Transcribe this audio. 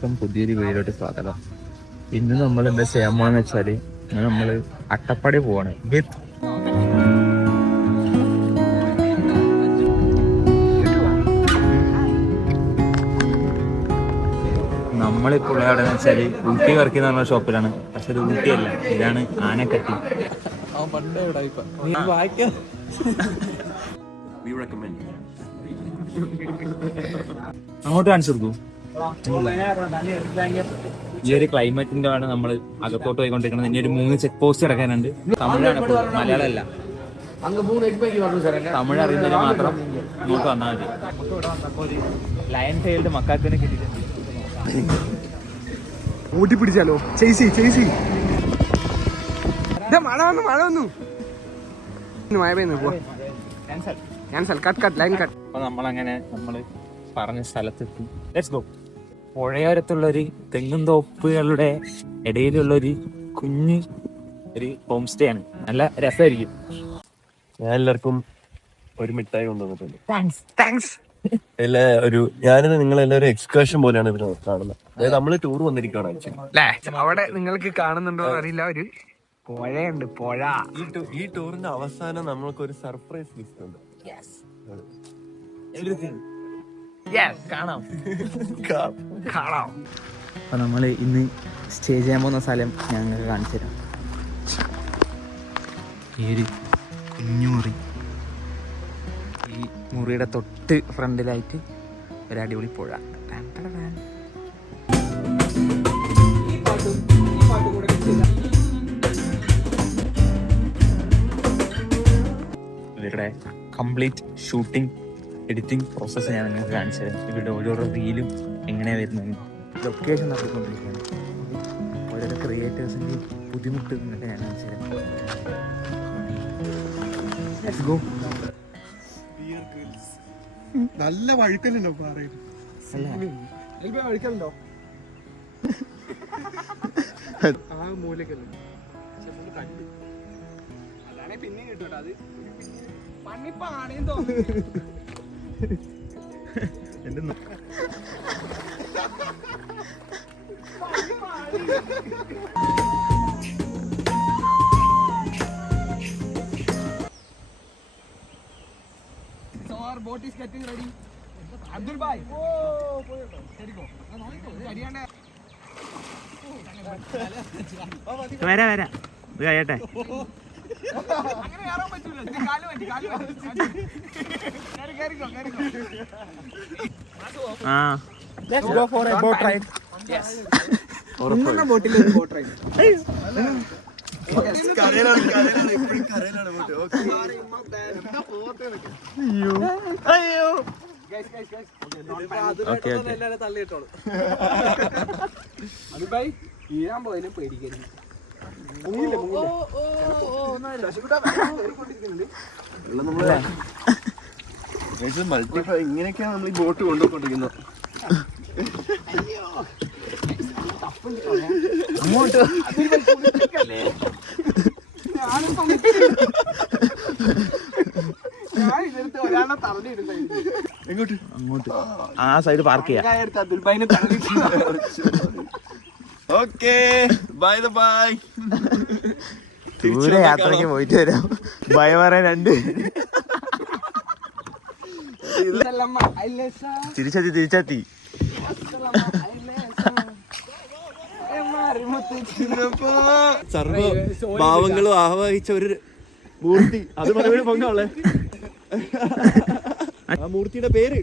എല്ലാവർക്കും പുതിയൊരു വീഡിയോട്ട് സ്വാഗതം. ഇന്ന് നമ്മൾ എന്താ ചെയ്യാൻ പോകാന്ന് വെച്ചാല് നമ്മള് അട്ടപ്പാടി പോവാണ്. നമ്മളിപ്പോൾ എവിടെയെന്ന് വെച്ചാല് ഊട്ടി വർക്ക് എന്ന് പറഞ്ഞ ഷോപ്പിലാണ്. പക്ഷെ ഇത് ഊട്ടിയല്ല, ഇതാണ് ആനക്കട്ടി. അങ്ങോട്ട് കാണിച്ചു കൊടുക്കൂ. ഈ ഒരു ക്ലൈമറ്റിന്റെ ആണ് നമ്മൾ അകത്തോട്ട് പോയിക്കൊണ്ടിരിക്കുന്നത്. ഇനി ഒരു 3 ചെക്ക് പോസ്റ്റ് കിടക്കാനുണ്ട്. തമിഴാണ്, മലയാളമല്ല. തമിഴ് അറിയുന്നതിന് മാത്രം നമുക്ക് വന്നാൽ മതി. ഒരു ലയൺ ടൈൽഡ് മക്കാക്കിനെ കിട്ടിയിട്ടുണ്ട്. ഓടി പിടിച്ചാലോ? ചേച്ചി മഴ വന്നു മഴ പെയ്യുന്നു. അപ്പൊ നമ്മളങ്ങനെ പറഞ്ഞ സ്ഥലത്തെത്തി. Let's go. പുഴയോരത്തുള്ളൊരു തെങ്ങും തോപ്പുകളുടെ ഇടയിലുള്ളൊരു കുഞ്ഞ് ഒരു ഹോം സ്റ്റേ ആണ്. നല്ല രസമായിരിക്കും. ഞാൻ എല്ലാവർക്കും ഒരു മിഠായി കൊണ്ടുവന്നിട്ടുണ്ട്. താങ്ക്സ്. ഞാനിത് നിങ്ങളെല്ലാവരും എക്സ്കർഷൻ പോലെയാണ് ഇതിനെ കാണുന്നത്. അതായത് നമ്മള് ടൂർ വന്നിരിക്കുകയാണ്. അവിടെ നിങ്ങൾക്ക് കാണുന്നുണ്ടോ അറിയില്ല, ഒരു പുഴയുണ്ട്. പുഴ. ഈ ടൂറിന്റെ അവസാനം നമ്മൾക്ക് ഒരു സർപ്രൈസ് ഗിഫ്റ്റ് ഉണ്ട്. കാണാം. അപ്പൊ നമ്മള് ഇന്ന് സ്റ്റേ ചെയ്യാൻ പോകുന്ന സ്ഥലം ഞങ്ങൾക്ക് കാണിച്ചു തരാം. ഈ ഒരു കുഞ്ഞുമുറി, ഈ മുറിയുടെ തൊട്ട് ഫ്രണ്ടിലായിട്ട് ഒരു അടിപൊളി പുഴ. ഇവരുടെ കംപ്ലീറ്റ് ഷൂട്ടിംഗ് എഡിറ്റിംഗ് പ്രോസസ്സ് ഞാൻ നിങ്ങൾക്ക് കാണിച്ചു തരാം. ഇവരുടെ ഓരോരോ റീലും എങ്ങനെയാണ് വരുന്നത്, ലൊക്കേഷൻ നടത്തിക്കൊണ്ടിരിക്കുകയാണ്. ഓരോരോ ക്രിയേറ്റേഴ്സിൻ്റെ ബുദ്ധിമുട്ട് എന്നൊക്കെ ഞാൻ കാണിച്ചു തരാം. Let's go. നല്ല വഴുക്കലുണ്ടോ? വഴുക്കലുണ്ടോ? ആ മൂലക്കല്ലേ കണ്ടു. അതാണെ പിന്നെ കിട്ടൂട്ടോ. അത് പണിപ്പാണേന്ന് തോന്നുന്നു. So our boat is getting ready. Abdul bhai. വരാ ഇത് കഴിയട്ടെ. അങ്ങനെ കയറാൻ പറ്റൂല. കാല് Let's go for a boat ride. Yes. ബോട്ടിൽ ഒരു ബോട്ട് റൈഡ്. വീഴാൻ പോയാലും പേടിക്കരുത്. മൾട്ടിഫൈ ഇങ്ങനെയൊക്കെയാണ് നമ്മൾ ഈ ബോട്ട് കൊണ്ടുപോയിക്കൊണ്ടിരിക്കുന്നത്. അങ്ങോട്ട് അങ്ങോട്ട് ആ സൈഡ് പാർക്ക് ചെയ്യാം. Okay, bye bye. ദൂരെ യാത്രക്ക് പോയിട്ട് വരാം. ബൈ പറയാൻ 2 തിരിച്ചെത്തി. സർവ ഭാവങ്ങളും ആവാഹിച്ച ഒരു മൂർത്തി. അത് മറുപടി പൊങ്ങാളെ. ആ മൂർത്തിയുടെ പേര്